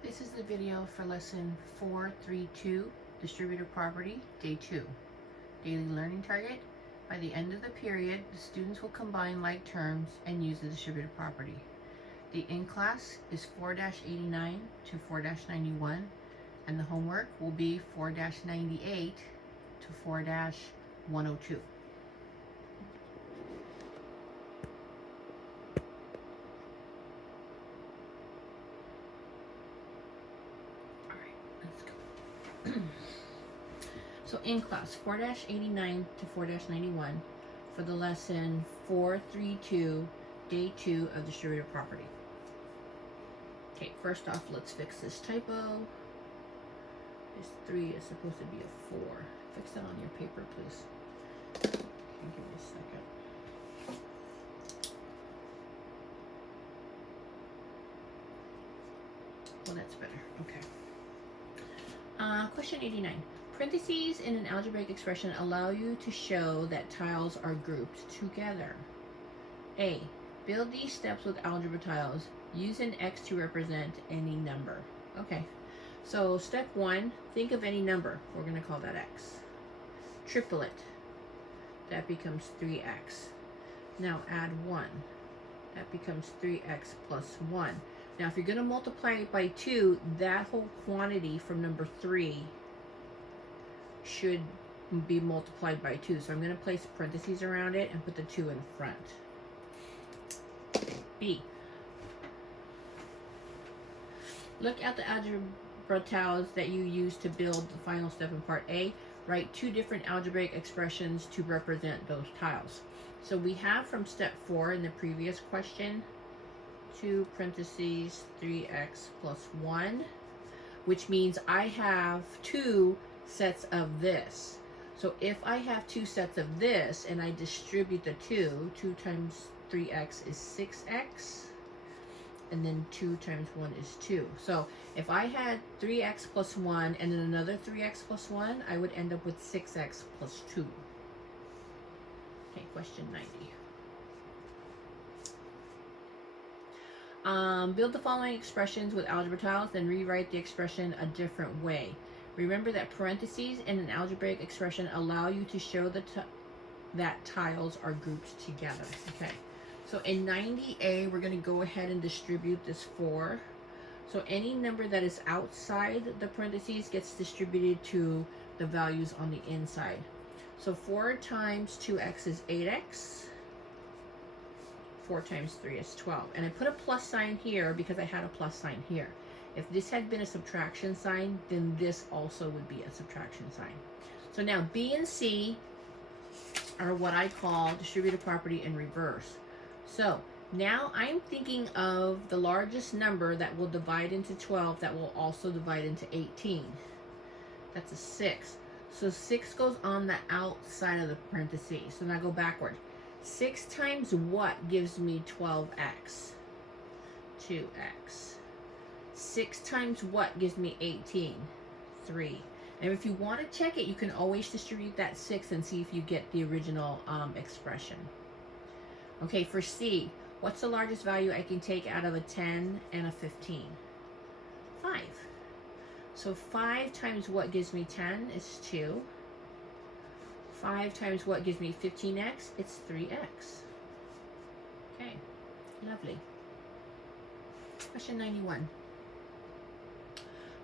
This is the video for lesson 432, Distributive Property, Day 2. Daily learning target. By the end of the period, the students will combine like terms and use the distributive property. The in-class is 4-89 to 4-91, and the homework will be 4-98 to 4-102. So in class, 4-89 to 4-91 for the lesson 432, day 2 of distributive property. Okay, first off, let's fix this typo. This 3 is supposed to be a 4. Fix that on your paper, please. Okay, give me a second. Well, that's better. Okay. Question 89. Parentheses in an algebraic expression allow you to show that tiles are grouped together. A. Build these steps with algebra tiles. Use an X to represent any number. Okay, so step 1, think of any number. We're going to call that X. Triple it. That becomes 3X. Now add 1. That becomes 3X plus 1. Now if you're going to multiply it by 2, that whole quantity from number 3 should be multiplied by 2. So I'm going to place parentheses around it and put the 2 in front. B. Look at the algebra tiles that you use to build the final step in part A. Write 2 different algebraic expressions to represent those tiles. So we have from step 4 in the previous question, 2 parentheses 3x plus 1, which means I have 2 sets of this. So if I have 2 sets of this and I distribute the 2 times 3x is 6x, and then 2 times 1 is 2. So if I had 3x plus 1 and then another 3x plus 1, I would end up with 6x plus 2. Okay, question 90. Build the following expressions with algebra tiles, then rewrite the expression a different way. Remember that parentheses in an algebraic expression allow you to show that tiles are grouped together. Okay, so in 90A, we're going to go ahead and distribute this 4. So any number that is outside the parentheses gets distributed to the values on the inside. So 4 times 2x is 8x. 4 times 3 is 12. And I put a plus sign here because I had a plus sign here. If this had been a subtraction sign, then this also would be a subtraction sign. So now B and C are what I call distributive property in reverse. So now I'm thinking of the largest number that will divide into 12 that will also divide into 18. That's a 6. So 6 goes on the outside of the parentheses. So now go backward. 6 times what gives me 12x? 2x. 6 times what gives me 18? 3. And if you want to check it, you can always distribute that 6 and see if you get the original expression. Okay, for C, what's the largest value I can take out of a 10 and a 15? 5. So 5 times what gives me 10 is 2. 5 times what gives me 15x? It's 3x. Okay, lovely. Question 91.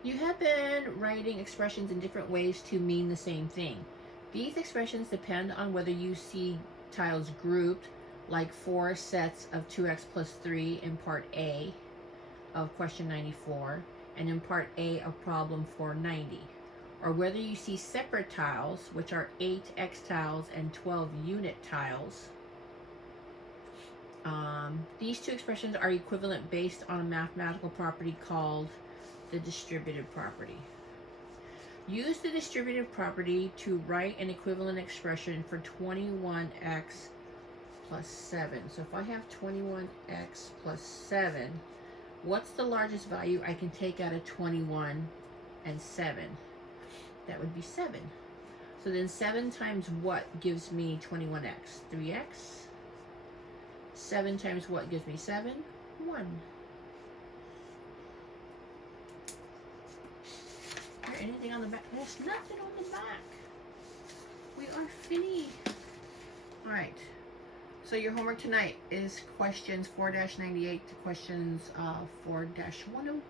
You have been writing expressions in different ways to mean the same thing. These expressions depend on whether you see tiles grouped, like 4 sets of 2x plus 3 in part A of question 94, and in part A of problem 490. Or whether you see separate tiles, which are 8 X tiles and 12 unit tiles. These 2 expressions are equivalent based on a mathematical property called the distributive property. Use the distributive property to write an equivalent expression for 21x plus 7. So if I have 21x plus 7, what's the largest value I can take out of 21 and 7? That would be 7. So then 7 times what gives me 21x? 3x. 7 times what gives me 7? 1. on the back. There's nothing on the back. We are finished. Alright. So your homework tonight is questions 4-98 to questions 4-102.